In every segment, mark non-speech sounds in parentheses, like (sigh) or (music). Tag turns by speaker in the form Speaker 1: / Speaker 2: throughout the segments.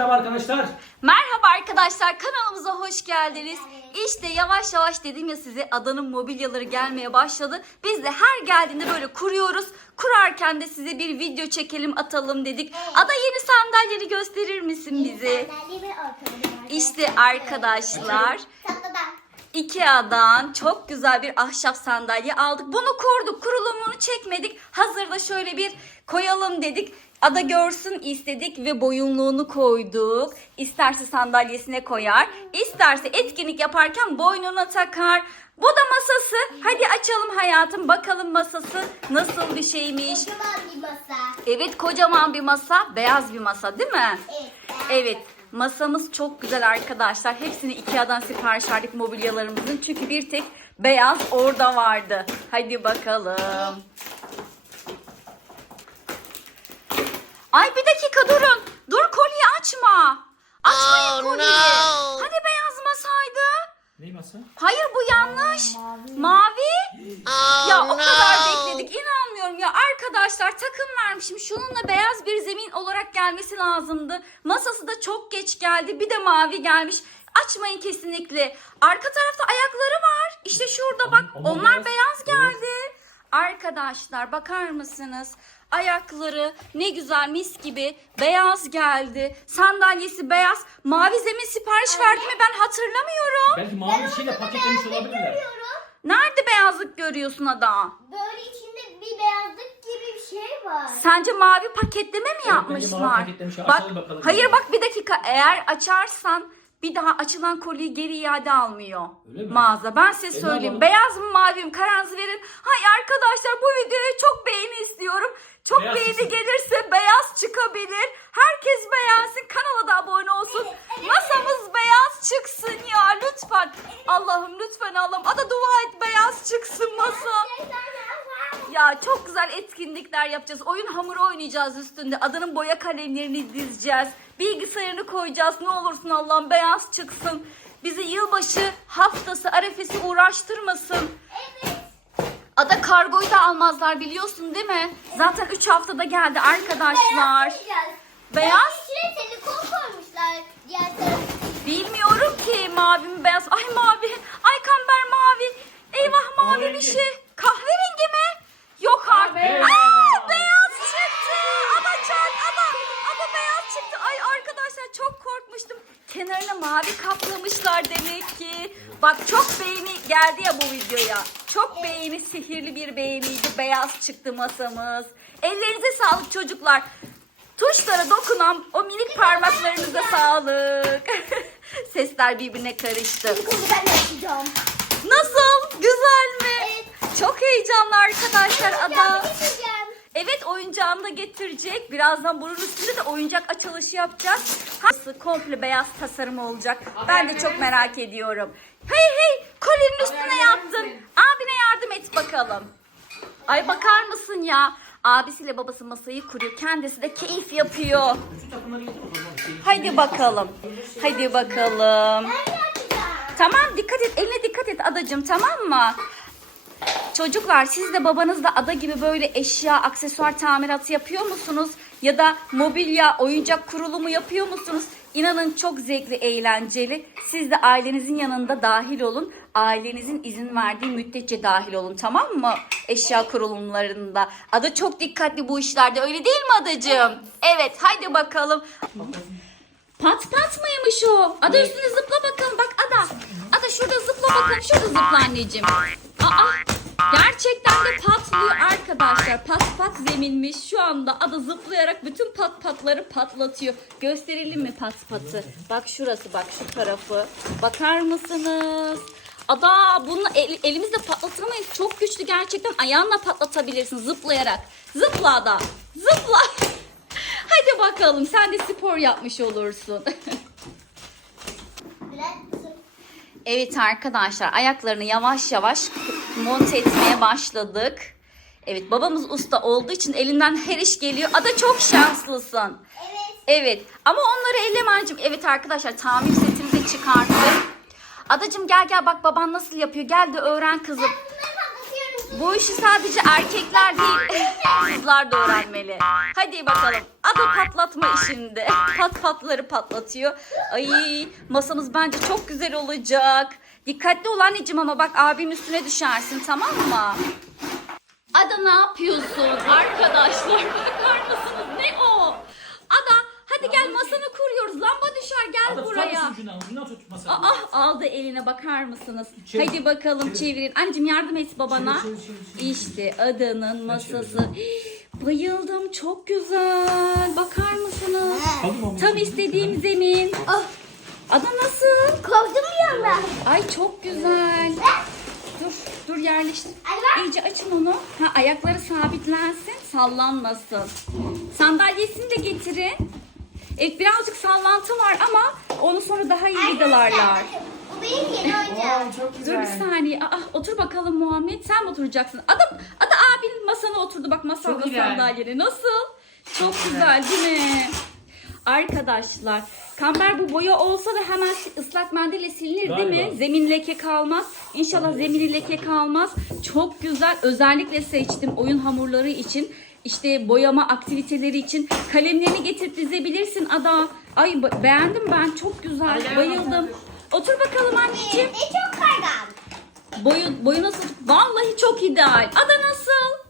Speaker 1: Merhaba arkadaşlar.
Speaker 2: Merhaba arkadaşlar kanalımıza hoş geldiniz. İşte yavaş yavaş dedim ya size adanın mobilyaları gelmeye başladı. Biz de her geldiğinde böyle kuruyoruz. Kurarken de size bir video çekelim atalım dedik. Ada yeni sandalyeleri gösterir misin bize? İşte arkadaşlar Ikea'dan çok güzel bir ahşap sandalye aldık. Bunu kurduk. Kurulumunu çekmedik. Hazırda şöyle bir koyalım dedik. Ada görsün istedik ve boyunluğunu koyduk. İsterse sandalyesine koyar. isterse etkinlik yaparken boynuna takar. Bu da masası. Hadi açalım hayatım. Bakalım masası nasıl bir şeymiş.
Speaker 3: Kocaman bir masa.
Speaker 2: Evet kocaman bir masa. Beyaz bir masa değil mi?
Speaker 3: Evet.
Speaker 2: Evet. Masamız çok güzel arkadaşlar. Hepsini Ikea'dan sipariş verdik mobilyalarımızın. Çünkü bir tek beyaz orada vardı. Hadi bakalım. Ay bir dakika durun. Dur kolyeyi açma. Açmayın kolyeyi. Hani beyaz masaydı?
Speaker 1: Ney masa?
Speaker 2: Hayır bu yanlış. Mavi. Ya o kadar bekledik inanmıyorum ya arkadaşlar takım vermişim şununla beyaz bir zemin olarak gelmesi lazımdı. Masası da çok geç geldi bir de mavi gelmiş. Açmayın kesinlikle. Arka tarafta ayakları var. İşte şurada bak onlar
Speaker 1: beyaz.
Speaker 2: geldi. Arkadaşlar bakar mısınız? Ayakları ne güzel mis gibi beyaz geldi. Sandalyesi beyaz. Mavi zemin sipariş verdi mi ben hatırlamıyorum.
Speaker 1: Belki mavi bir şeyle paketlemiş olabilirler.
Speaker 3: Görüyorum.
Speaker 2: Nerede beyazlık görüyorsun Ada?
Speaker 3: Böyle içinde bir beyazlık gibi bir şey var.
Speaker 2: Sence mavi paketleme mi
Speaker 1: bence
Speaker 2: yapmışlar?
Speaker 1: mavi paketlemişler.
Speaker 2: Bak,
Speaker 1: Açalım bakalım.
Speaker 2: hayır bak bir dakika eğer açarsan bir daha açılan kolyeyi geri iade almıyor
Speaker 1: Öyle mi?
Speaker 2: mağaza. Ben size
Speaker 1: E, ne
Speaker 2: söyleyeyim.
Speaker 1: yapalım?
Speaker 2: Beyaz mı mavi mi kararınızı verin. Hay arkadaşlar bu videoya çok beğeni istiyorum. Çok
Speaker 1: Beyaz
Speaker 2: beğeni
Speaker 1: çıksın.
Speaker 2: gelirse beyaz çıkabilir. Herkes beğensin. Kanala da abone olsun. Masamız beyaz çıksın ya lütfen. Allah'ım lütfen Allah'ım. Ada dua et beyaz çıksın masa. Ya çok güzel etkinlikler yapacağız. Oyun hamuru oynayacağız üstünde. Adanın boya kalemlerini dizeceğiz. Bilgisayarını koyacağız. Ne olursun Allah'ım beyaz çıksın. Bizi yılbaşı haftası arefesi uğraştırmasın.
Speaker 3: Evet.
Speaker 2: Ada kargoyu da almazlar biliyorsun değil mi? Zaten 3 haftada geldi arkadaşlar. Beyaz?
Speaker 3: Ben içine silikon koymuşlar. Diğer tarafı.
Speaker 2: Bilmiyorum ki mavi mi beyaz. Ay mavi. Ay kamber mavi. Eyvah mavi bir şey. Kahverengi Bak çok beğeni geldi ya bu videoya. Çok beğeni sihirli bir beğeniydi. Beyaz çıktı masamız. Ellerinize sağlık çocuklar. Tuşlara dokunan o minik parmaklarınıza sağlık. (laughs) Sesler birbirine karıştı.
Speaker 3: Silikonu ben yapacağım.
Speaker 2: Nasıl? Güzel mi?
Speaker 3: Evet.
Speaker 2: Çok heyecanlı arkadaşlar Ada. Evet oyuncağını da getirecek. Birazdan bunun üstünde de oyuncak açılışı yapacağız. Nasıl komple beyaz tasarım olacak. Ben de çok merak ediyorum. Kolyenin üstüne yaptın. Abine yardım et bakalım. Ay bakar mısın ya? Abisiyle babası masayı kuruyor. Kendisi de keyif yapıyor. Hadi bakalım. Hadi bakalım. Tamam dikkat et. Eline dikkat et adacığım tamam mı? Çocuklar siz de babanızla ada gibi böyle eşya, aksesuar tamiratı yapıyor musunuz? Ya da mobilya, oyuncak kurulumu yapıyor musunuz? İnanın çok zevkli, eğlenceli. Siz de ailenizin yanında dahil olun. Ailenizin izin verdiği müddetçe dahil olun tamam mı? Eşya kurulumlarında. Ada çok dikkatli bu işlerde öyle değil mi adacığım? Evet hadi bakalım. Pat pat mıymış o? Ada üstüne zıpla bakalım. Bak Ada. Ada şurada zıpla bakalım. Şurada zıpla anneciğim. Aa, gerçekten de patlıyor arkadaşlar. Pat pat zeminmiş. Şu anda Ada zıplayarak bütün pat patları patlatıyor. Gösterelim mi pat patı? Bak şurası bak şu tarafı. Bakar mısınız? Ada bunu el- elimizle patlatamayız. Çok güçlü gerçekten. Ayağınla patlatabilirsin zıplayarak. Zıpla Ada. Zıpla. (laughs) Hadi bakalım sen de spor yapmış olursun. (laughs) Evet arkadaşlar ayaklarını yavaş yavaş monte etmeye başladık. Evet babamız usta olduğu için elinden her iş geliyor. Ada çok şanslısın.
Speaker 3: Evet.
Speaker 2: Evet ama onları ellemacım. Evet arkadaşlar tamir setimizi çıkarttık. Adacım gel gel bak baban nasıl yapıyor. Gel de öğren kızım. Bu işi sadece erkekler değil, kızlar da öğrenmeli. Hadi bakalım. Ada patlatma işinde. (laughs) Pat patları patlatıyor. Ay masamız bence çok güzel olacak. Dikkatli ol anneciğim ama bak abinin üstüne düşersin tamam mı? Ada ne yapıyorsun? Arkadaşlar bakar mısınız? Ne o? Ada hadi gel kuruyoruz. Lamba düşer gel
Speaker 1: tutar
Speaker 2: buraya.
Speaker 1: mısın ucundan? Ucundan tut.
Speaker 2: Aa aldı eline bakar mısınız?
Speaker 1: Çevir.
Speaker 2: Hadi bakalım çevirin. Anneciğim yardım et babana.
Speaker 1: Çevir, çevir, çevir, çevir.
Speaker 2: İşte adanın masası. (gasps) Bayıldım çok güzel. Bakar mısınız?
Speaker 1: Kaldı mı?
Speaker 2: Tam istediğim zemin.
Speaker 3: Oh,
Speaker 2: Ada nasıl?
Speaker 3: kovdum bir anda.
Speaker 2: Ay çok güzel. Dur dur yerleştir.
Speaker 3: Bak.
Speaker 2: İyice açın onu. Ha ayakları sabitlensin, sallanmasın. Sandalyesini de getirin. Evet birazcık sallantı var ama onu sonra daha iyi vidalarlar.
Speaker 3: Bu benim yeni oyuncağım.
Speaker 1: çok
Speaker 2: Dur bir saniye. Aa, otur bakalım Muhammed. Sen mi oturacaksın? Adam, ada abin masana oturdu. Bak masal
Speaker 1: Çok güzel.
Speaker 2: sandalyene. Nasıl? Çok güzel değil mi? Arkadaşlar, kamber bu boya olsa da hemen ıslak mendille silinir değil mi?
Speaker 1: Galiba.
Speaker 2: Zemin leke kalmaz. İnşallah zemini leke kalmaz. Çok güzel. Özellikle seçtim oyun hamurları için. İşte boyama aktiviteleri için kalemlerini getirip dizebilirsin ada. Ay beğendim ben. Çok güzel. Bayıldım. Otur bakalım anneciğim.
Speaker 3: De çok kaygan.
Speaker 2: Boyu, boyu nasıl? Vallahi çok ideal. Ada nasıl?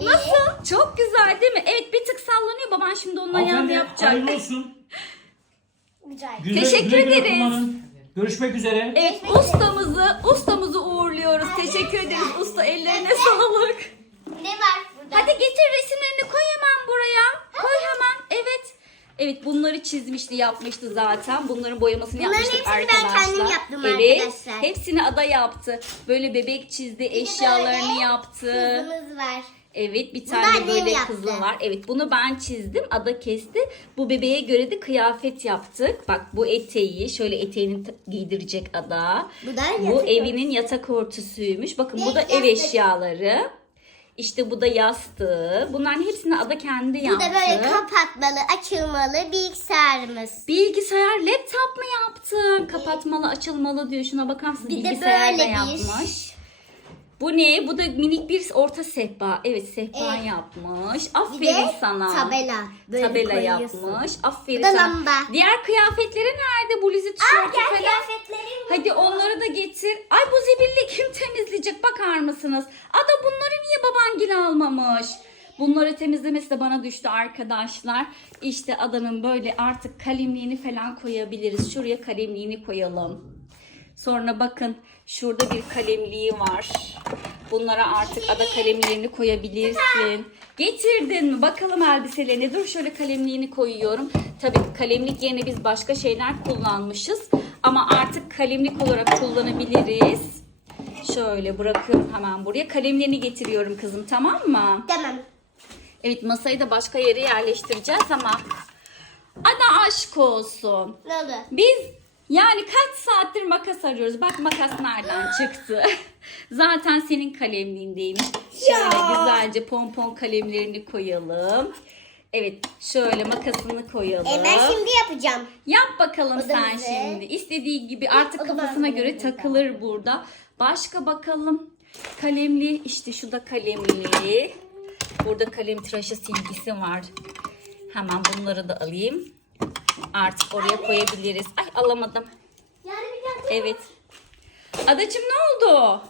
Speaker 2: Nasıl? Çok güzel değil mi? Evet bir tık sallanıyor. Baban şimdi onun ayağını yapacak.
Speaker 1: hayırlı olsun. (laughs)
Speaker 3: Güzel.
Speaker 2: Teşekkür
Speaker 1: güle güle
Speaker 2: ederiz.
Speaker 1: kullanın. Görüşmek üzere.
Speaker 2: Evet ustamızı, ustamızı uğurluyoruz. Teşekkür ederiz usta. Ellerine sağlık.
Speaker 3: Ne var burada?
Speaker 2: Hadi getir resimlerini koy hemen buraya. Koy hemen. Evet. Evet bunları çizmişti, yapmıştı zaten. Bunların boyamasını
Speaker 3: Bunların
Speaker 2: yapmıştık
Speaker 3: hepsini ben
Speaker 2: arkadaşlar.
Speaker 3: kendim yaptım
Speaker 2: evet,
Speaker 3: arkadaşlar.
Speaker 2: Hepsini ada yaptı. Böyle bebek çizdi, eşyalarını yaptı.
Speaker 3: Kızımız var.
Speaker 2: Evet bir tane
Speaker 3: annem
Speaker 2: böyle kızı var. Evet bunu ben çizdim. Ada kesti. Bu bebeğe göre de kıyafet yaptık. Bak bu eteği şöyle eteğini giydirecek Ada.
Speaker 3: Bu da
Speaker 2: Bu
Speaker 3: yatak
Speaker 2: evinin yatak örtüsüymüş. Bakın bu da ev eşyaları. İşte bu da yastığı. Bunların hepsini Ada kendi
Speaker 3: Bu
Speaker 2: yaptı.
Speaker 3: da böyle kapatmalı, açılmalı bilgisayarımız.
Speaker 2: Bilgisayar, laptop mu yaptın? Kapatmalı, açılmalı diyor. Şuna bakar mısın?
Speaker 3: Bir de
Speaker 2: Bilgisayar
Speaker 3: böyle
Speaker 2: da
Speaker 3: bir.
Speaker 2: yapmış. Bu ne? Bu da minik bir orta sehpa. Evet sehpa
Speaker 3: Evet.
Speaker 2: yapmış.
Speaker 3: Bir
Speaker 2: Aferin
Speaker 3: de
Speaker 2: sana.
Speaker 3: tabela. Böyle
Speaker 2: Tabela
Speaker 3: koyuyorsun.
Speaker 2: yapmış. Aferin
Speaker 3: Bu da
Speaker 2: sana.
Speaker 3: lamba.
Speaker 2: Diğer kıyafetleri nerede? Bluzu,
Speaker 3: Aa,
Speaker 2: tişörtü falan.
Speaker 3: kıyafetlerim.
Speaker 2: Hadi onları da getir. Ay bu zibilli kim temizleyecek bakar mısınız? Ada bunları niye babangil almamış? Bunları temizlemesi de bana düştü arkadaşlar. İşte adanın böyle artık kalemliğini falan koyabiliriz. Şuraya kalemliğini koyalım. Sonra bakın şurada bir kalemliği var. Bunlara artık ada kalemlerini koyabilirsin. Getirdin mi? Bakalım elbiselerine. Dur şöyle kalemliğini koyuyorum. Tabii kalemlik yerine biz başka şeyler kullanmışız. Ama artık kalemlik olarak kullanabiliriz. Şöyle bırakıyorum hemen buraya. Kalemlerini getiriyorum kızım tamam mı?
Speaker 3: Tamam.
Speaker 2: Evet masayı da başka yere yerleştireceğiz ama. Ada aşk olsun.
Speaker 3: Ne oldu?
Speaker 2: Biz yani kaç saattir makas arıyoruz. Bak makas nereden çıktı. (laughs) Zaten senin kalemliğindeymiş. Şöyle
Speaker 3: Ya.
Speaker 2: güzelce pompon kalemlerini koyalım. Evet şöyle makasını koyalım.
Speaker 3: E ben şimdi yapacağım.
Speaker 2: Yap bakalım
Speaker 3: O da
Speaker 2: sen şimdi. İstediği gibi artık
Speaker 3: o da
Speaker 2: kafasına göre takılır burada. Başka bakalım. Kalemli işte şu da kalemli. Burada kalem tıraşı silgisi var. Hemen bunları da alayım. Artık oraya koyabiliriz. Ay alamadım. Evet. Adacım ne oldu?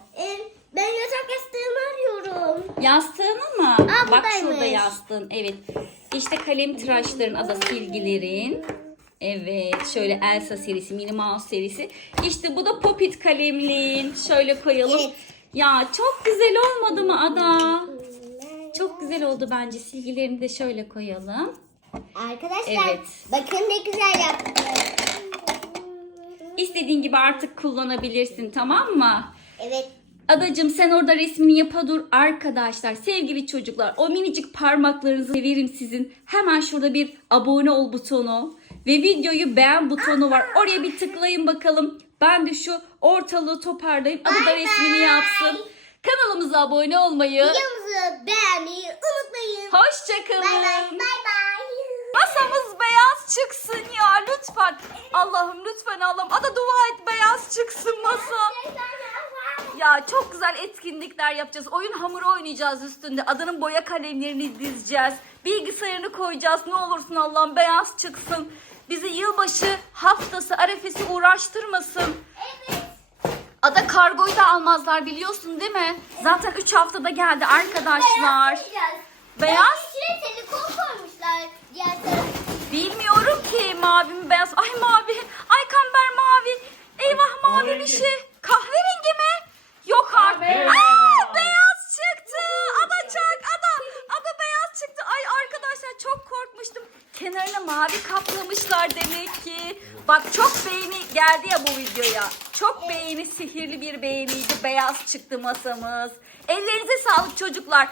Speaker 3: Ben yatak yastığımı arıyorum.
Speaker 2: Yastığını mı?
Speaker 3: Aa,
Speaker 2: Bak
Speaker 3: buradaymış.
Speaker 2: şurada yastığın. Evet. İşte kalem tıraşların ada silgilerin. Evet. Şöyle Elsa serisi, Minnie Mouse serisi. İşte bu da Popit kalemliğin. Şöyle koyalım.
Speaker 3: Evet.
Speaker 2: Ya çok güzel olmadı mı Ada? Çok güzel oldu bence. Silgilerini de şöyle koyalım.
Speaker 3: Arkadaşlar
Speaker 2: Evet.
Speaker 3: bakın ne güzel yaptım.
Speaker 2: İstediğin gibi artık kullanabilirsin tamam mı?
Speaker 3: Evet.
Speaker 2: Adacım sen orada resmini yapa dur. Arkadaşlar sevgili çocuklar o minicik parmaklarınızı severim sizin. Hemen şurada bir abone ol butonu ve videoyu beğen butonu var. Oraya bir tıklayın bakalım. Ben de şu ortalığı toparlayayım. Ada da resmini yapsın. Kanalımıza abone olmayı.
Speaker 3: Videomuzu beğenmeyi unutmayın.
Speaker 2: Hoşçakalın.
Speaker 3: Bay bay.
Speaker 2: Beyaz çıksın ya lütfen. Allah'ım lütfen Allah'ım. Ada dua et beyaz çıksın masa. ya çok güzel etkinlikler yapacağız. Oyun hamuru oynayacağız üstünde. Adanın boya kalemlerini dizeceğiz. Bilgisayarını koyacağız. Ne olursun Allah'ım beyaz çıksın. Bizi yılbaşı haftası arefesi uğraştırmasın.
Speaker 3: Evet.
Speaker 2: Ada kargoyu da almazlar biliyorsun değil mi? Zaten 3 haftada geldi arkadaşlar. Beyaz?
Speaker 3: İçine silikon koymuşlar diğer tarafı.
Speaker 2: Bilmiyorum ki mavi mi beyaz. Ay mavi. Ay kamber mavi. Eyvah mavi bir şey. Kahverengi mi? Yok artık.
Speaker 1: Kahverengi.
Speaker 2: Aa, beyaz çıktı. Ada çak. Ada. Ada beyaz çıktı. Ay arkadaşlar çok korkmuştum. Kenarına mavi kaplamışlar demek ki. Bak çok beğeni geldi ya bu videoya. Çok beğeni sihirli bir beğeniydi. Beyaz çıktı masamız. Ellerinize sağlık çocuklar.